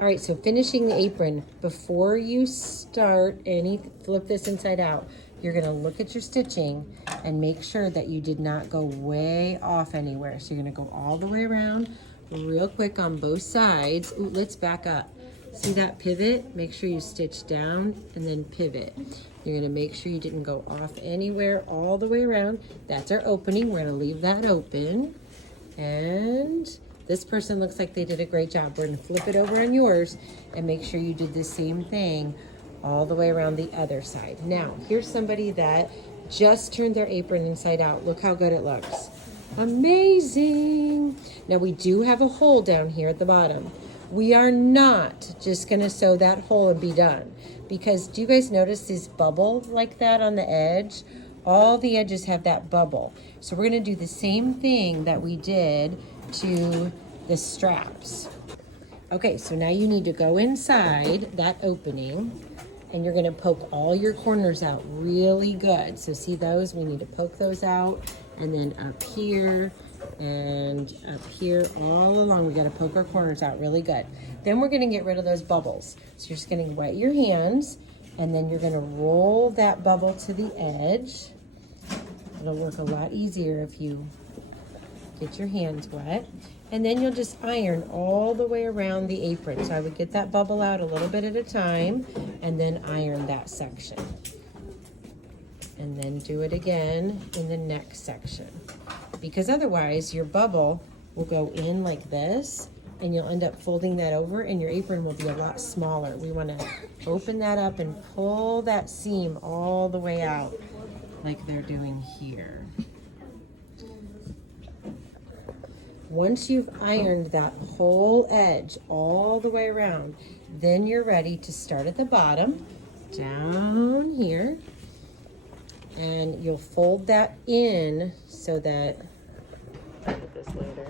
All right, so finishing the apron. Before you start flip this inside out, you're gonna look at your stitching and make sure that you did not go way off anywhere. So you're gonna go all the way around real quick on both sides. Ooh, let's back up. See that pivot? Make sure you stitch down and then pivot. You're gonna make sure you didn't go off anywhere all the way around. That's our opening. We're gonna leave that open. And this person looks like they did a great job. We're gonna flip it over on yours and make sure you did the same thing all the way around the other side. Now, here's somebody that just turned their apron inside out. Look how good it looks. Amazing. Now we do have a hole down here at the bottom. We are not just gonna sew that hole and be done, because do you guys notice this bubble like that on the edge? All the edges have that bubble. So we're gonna do the same thing that we did to the straps. Okay, so now you need to go inside that opening and you're gonna poke all your corners out really good. So see those? We need to poke those out, and then up here and up here, all along, we gotta poke our corners out really good. Then we're gonna get rid of those bubbles. So you're just gonna wet your hands, and then you're gonna roll that bubble to the edge. It'll work a lot easier if you get your hands wet. And then you'll just iron all the way around the apron. So I would get that bubble out a little bit at a time and then iron that section. And then do it again in the next section. Because otherwise your bubble will go in like this and you'll end up folding that over and your apron will be a lot smaller. We want to open that up and pull that seam all the way out like they're doing here. Once you've ironed that whole edge all the way around, then you're ready to start at the bottom, down here, and you'll fold that in so that, I'll put this later.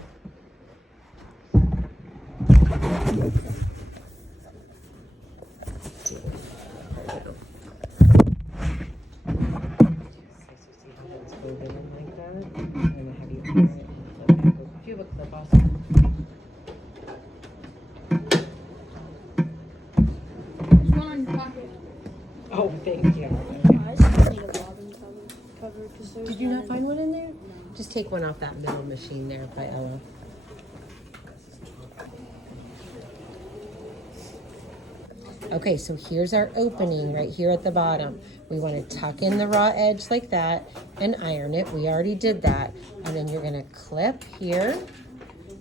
Oh, thank you. I still need a bobbin cover because there's. Did you not find one in there? Just take one off that middle machine there by Ella. Okay, so here's our opening right here at the bottom. We want to tuck in the raw edge like that and iron it. We already did that. And then you're going to clip here,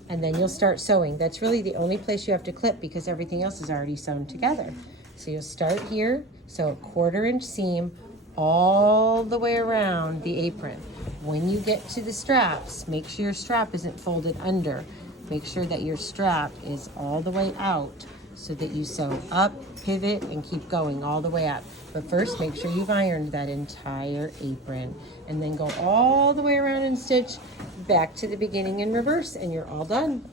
and then you'll start sewing. That's really the only place you have to clip because everything else is already sewn together. So you'll start here, sew a 1/4 inch seam all the way around the apron. When you get to the straps, make sure your strap isn't folded under. Make sure that your strap is all the way out so that you sew up, pivot, and keep going all the way up. But first, make sure you've ironed that entire apron, and then go all the way around and stitch back to the beginning in reverse, and you're all done.